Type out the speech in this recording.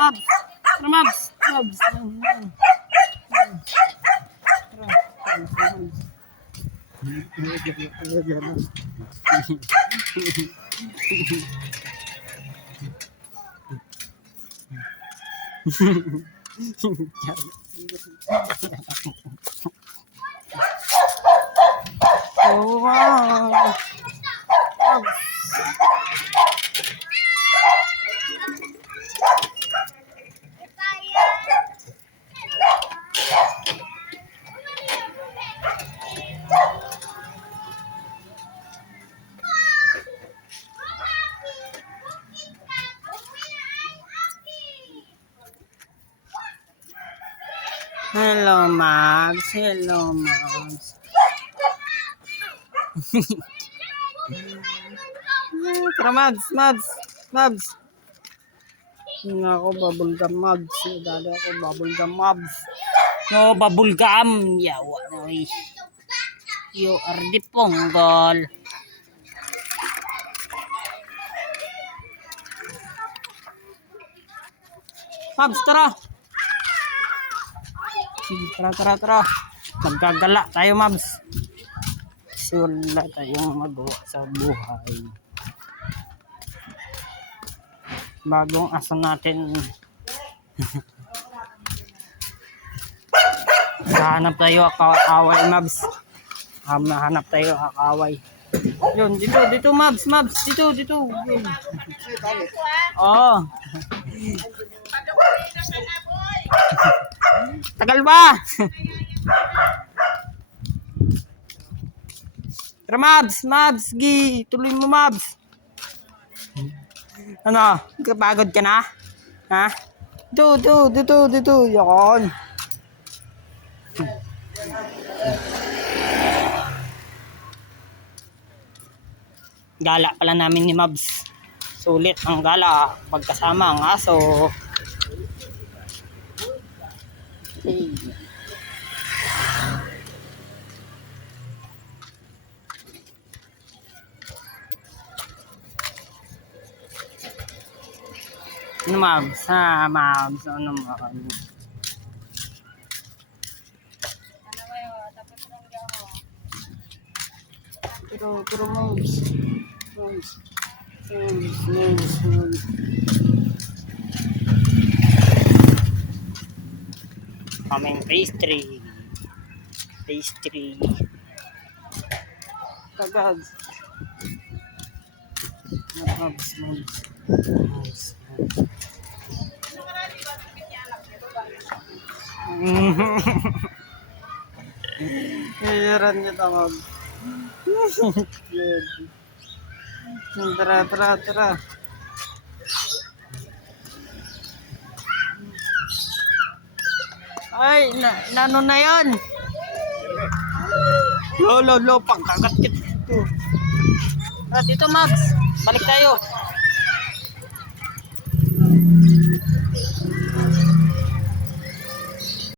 Mabs. Tara, Mabs. Mabs. Oh, wow. Hello, Mags. Hello, Mags. Tara, Mags. Mags. Mags. Hindi ako bubblegum, Mags. Dali ako bubblegum, Mags. No, bubblegum. Yawa. You are the ponggol. Mags, tara. Tara. Magkagala tayo, Mabs. Kasi wala tayong magawa sa buhay. Bagong aso natin. Hanap tayo akaway, Mabs. Hanap tayo akaway. Yun, dito, Mabs. Dito. Yun. Oh. Tagal ba? Tara, Mabs, gi, tuloy mo, Mabs. Ano, kapagod ka na? Ha? Dito, yun. Gala pala namin ni Mabs. Sulit ang gala, pagkasama ang aso. Hey. Ano, Mabs? Mabs? Ano, Mabs? Pero, Mabs. Kaming pastry. Tagad. Mabs. Hiran niya tawag. Tara. Ay, ano na yan? Lo, pangkagat kita dito. Tara dito, Mags. Balik tayo.